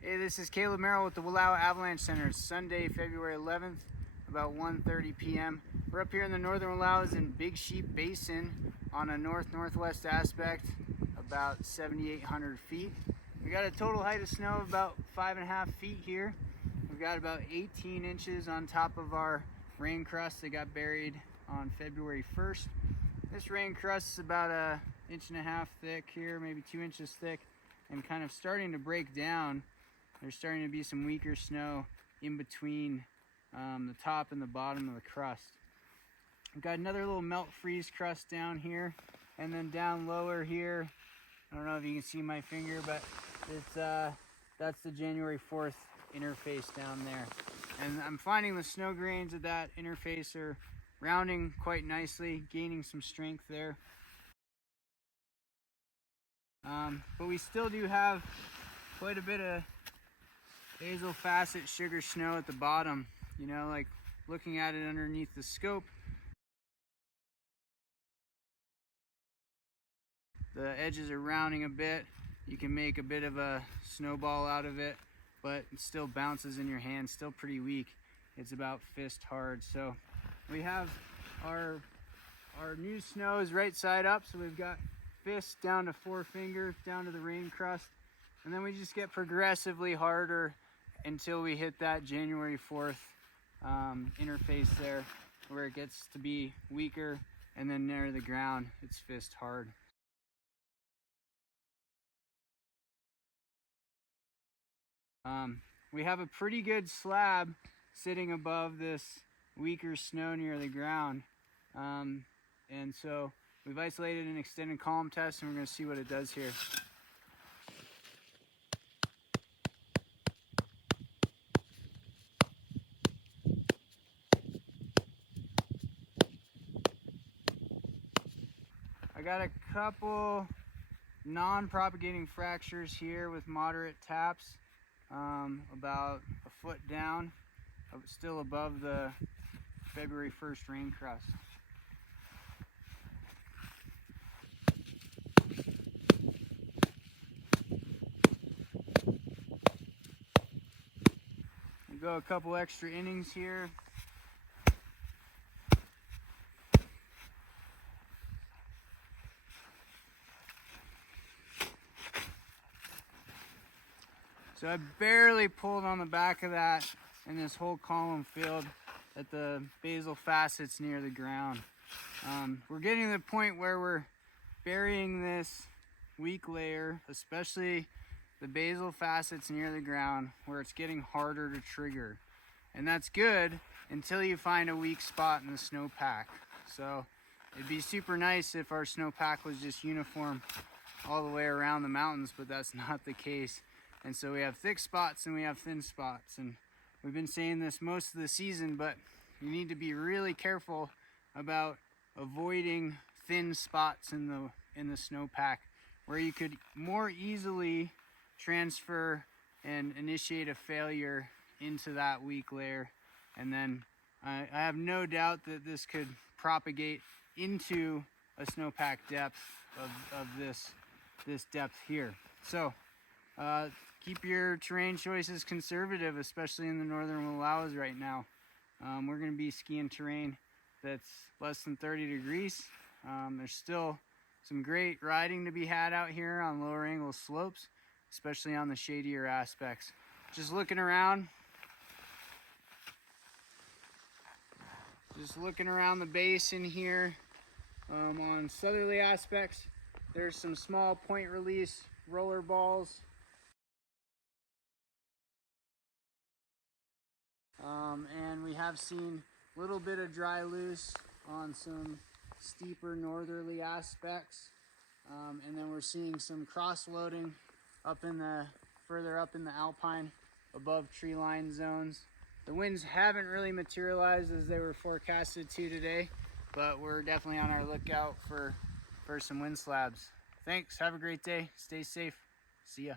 Hey, this is Caleb Merrill with the Wallowa Avalanche Center. It's Sunday, February 11th, about 1:30 p.m. We're up here in the northern Wallowas in Big Sheep Basin on a north-northwest aspect, about 7,800 feet. We got a total height of snow of about 5.5 feet here. We've got about 18 inches on top of our rain crust that got buried on February 1st. This rain crust is about 1.5 inches thick here, maybe 2 inches thick, and kind of starting to break down. There's starting to be some weaker snow in between the top and the bottom of the crust. We've got another little melt freeze crust down here, and then down lower here, I don't know if you can see my finger, but it's that's the January 4th interface down there. And I'm finding the snow grains at that interface are rounding quite nicely, gaining some strength there. But we still do have quite a bit of basal facet sugar snow at the bottom. You know, like looking at it underneath the scope, the edges are rounding a bit. You can make a bit of a snowball out of it, but it still bounces in your hand, still pretty weak. It's about fist hard. So we have our new snow is right side up, so we've got fist down to forefinger, down to the rain crust, and then we just get progressively harder until we hit that January 4th interface there, where it gets to be weaker, and then near the ground it's fist hard. We have a pretty good slab sitting above this weaker snow near the ground, and so we've isolated an extended column test, and we're going to see what it does here. I got a couple non-propagating fractures here with moderate taps, about a foot down, still above the February 1st rain crust. We go a couple extra innings here. So I barely pulled on the back of that, and this whole column filled at the basal facets near the ground. We're getting to the point where we're burying this weak layer, especially the basal facets near the ground, where it's getting harder to trigger. And that's good until you find a weak spot in the snowpack. So it'd be super nice if our snowpack was just uniform all the way around the mountains, but that's not the case. And so we have thick spots and we have thin spots, and we've been saying this most of the season, but you need to be really careful about avoiding thin spots in the snowpack, where you could more easily transfer and initiate a failure into that weak layer. And then I have no doubt that this could propagate into a snowpack depth of this depth here. So keep your terrain choices conservative, especially in the northern Wallowas right now. We're going to be skiing terrain that's less than 30 degrees. There's still some great riding to be had out here on lower angle slopes, especially on the shadier aspects. Just looking around the basin here, on southerly aspects, there's some small point release roller balls. And we have seen a little bit of dry loose on some steeper northerly aspects. And then we're seeing some cross loading further up in the alpine above tree line zones. The winds haven't really materialized as they were forecasted to today, but we're definitely on our lookout for some wind slabs. Thanks, have a great day, stay safe, see ya.